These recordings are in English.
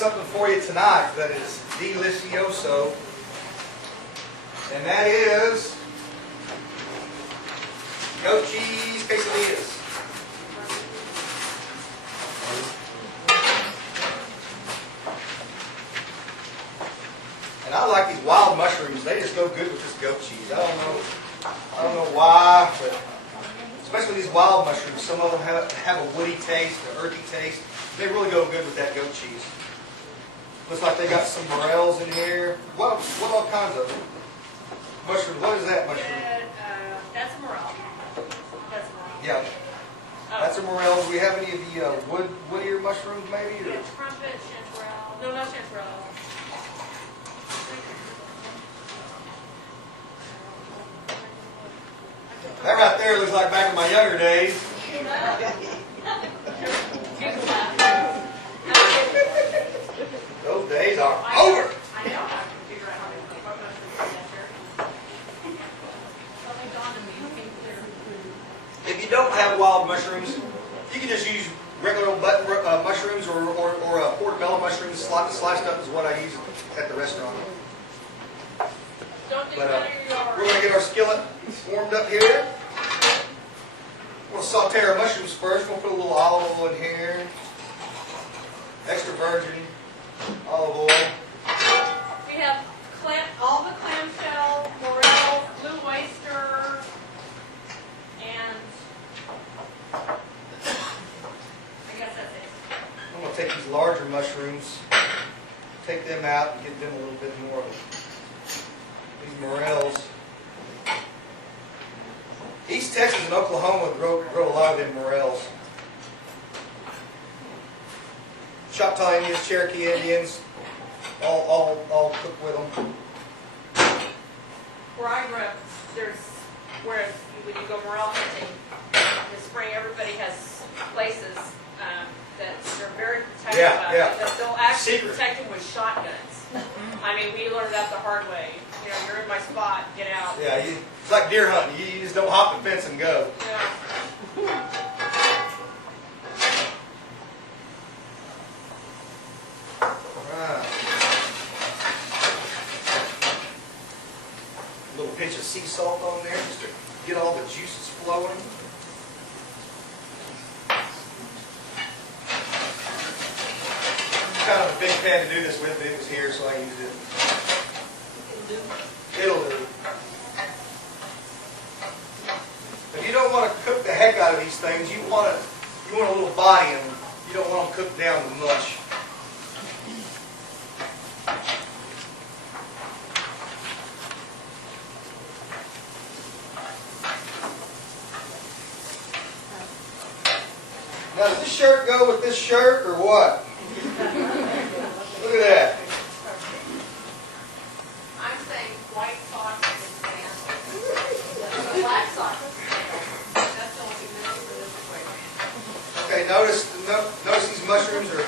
something for you tonight that is delicioso, and that is goat cheese quesadillas. And I like these wild mushrooms. They just go good with this goat cheese. I don't know why, but especially these wild mushrooms. Some of them have a woody taste, an earthy taste. They really go good with that goat cheese. Looks like they got some morels in here. What all kinds of mushrooms? What is that mushroom? That's a morel. That's a morel. Yeah. Oh. That's a morel. Do we have any of the woodier mushrooms maybe? Or? Yeah, trumpet, chanterelle. No, not chanterelle. That right there looks like back in my younger days. Those days are over. I know how to figure out how to make what mushrooms in there. Something dawned on me. Became clear. If you don't have wild mushrooms, you can just use regular old mushrooms or portobello mushrooms. Sliced up is what I use at the restaurant. Don't think But out of your yard. we're going to get our skillet warmed up here. We'll saute our mushrooms first. We'll put a little olive oil in here. Extra virgin olive oil. We have all the clamshell, morels, blue oyster, and I guess that's it. I'm going to take these larger mushrooms, take them out and give them a little bit more of these morels. East Texas and Oklahoma grow a lot of them morels. Choctaw Indians, Cherokee Indians, all cook with them. Where I grew up, whereas when you go morel hunting in the spring, everybody has places that they're very protective of. Yeah. That they'll actually Secret. protect them with shotguns. I mean, we learned that the hard way. You know, you're in my spot, get out. Yeah, it's like deer hunting. You just don't hop the fence and go. Yeah. Right. A little pinch of sea salt on there just to get all the juices flowing. I'm kind of a big fan to do this with, but it was here, so I used it. It'll do. If you don't want to cook the heck out of these things, you want a little body in them. You don't want them cooked down to mush. Now, does this shirt go with this shirt or what? Look at that. I'm saying white socks and pants. Black socks. That's the only thing missing for this equation. Okay, notice these mushrooms are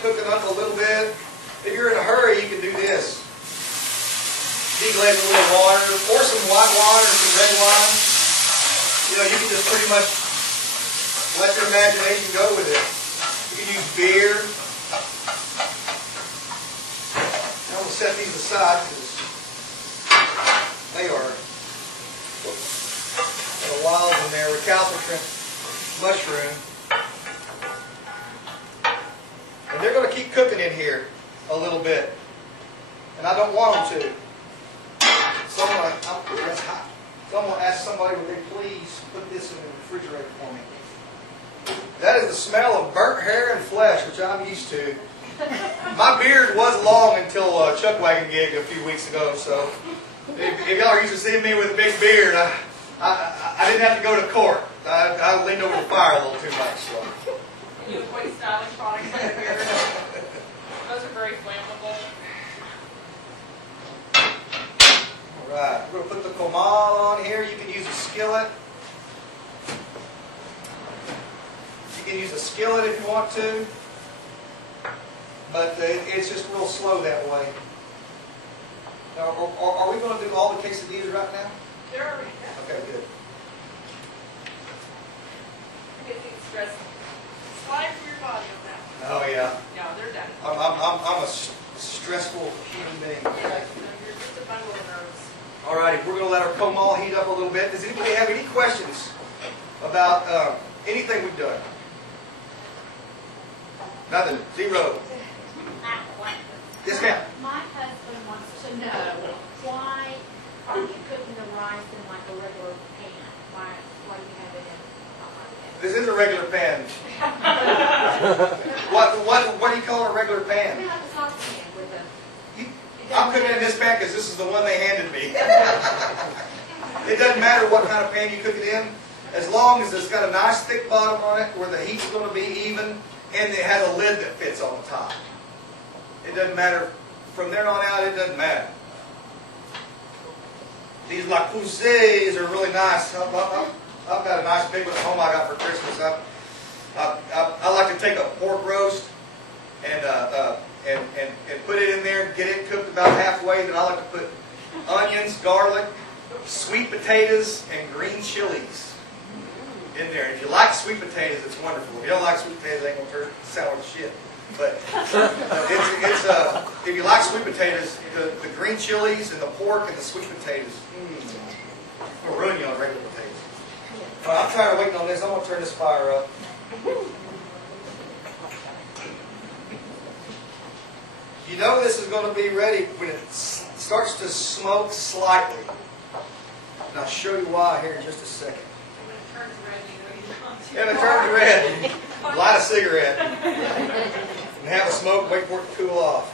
cooking up a little bit. If you're in a hurry, you can do this. Deglaze a little water, or some white wine or some red wine. You know, you can just pretty much let your imagination go with it. You can use beer. I'm going to set these aside because they are a wild in there, recalcitrant mushroom. And they're going to keep cooking in here a little bit. And I don't want them to. So that's hot. So I'm going to ask somebody, would they please put this in the refrigerator for me? That is the smell of burnt hair and flesh, which I'm used to. My beard was long until a chuck wagon gig a few weeks ago, so if y'all are used to seeing me with a big beard, I didn't have to go to court. I leaned over the fire a little too much. So. You avoid styling products like beer. Those are very flammable. Alright, we're going to put the comal on here. You can use a skillet. You can use a skillet if you want to. But it's just real slow that way. Now, are we going to do all the quesadillas right now? They're already done. Okay, good. I think it's stress. Slide for your body on that. Oh, yeah. No, they're done. I'm I'm a stressful human being. Yeah, you're just a bundle of nerves. All righty, we're going to let our comal heat up a little bit. Does anybody have any questions about anything we've done? Nothing. Zero. Yes, ma'am. My husband wants to know, why are you cooking the rice in like a regular pan? Why do you have it in? This is a regular pan. What do you call a regular pan? We have a saucepan with a... I'm cooking in this pan because this is the one they handed me. It doesn't matter what kind of pan you cook it in, as long as it's got a nice thick bottom on it where the heat's going to be even, and it has a lid that fits on the top. It doesn't matter. From there on out, it doesn't matter. These Encrusted are really nice. I've got a nice big one at home I got for Christmas. I like to take a pork roast and put it in there and get it cooked about halfway. Then I like to put onions, garlic, sweet potatoes, and green chilies in there. If you like sweet potatoes, it's wonderful. If you don't like sweet potatoes, it ain't gonna turn sour as shit. But if you like sweet potatoes, the green chilies and the pork and the sweet potatoes, will ruin you on regular potatoes. All right, I'm tired of waiting on this. I'm gonna turn this fire up. You know this is going to be ready when it starts to smoke slightly. And I'll show you why here in just a second. When it turns red, you know you want to. When it turns red, light a cigarette and have a smoke, wait for it to cool off.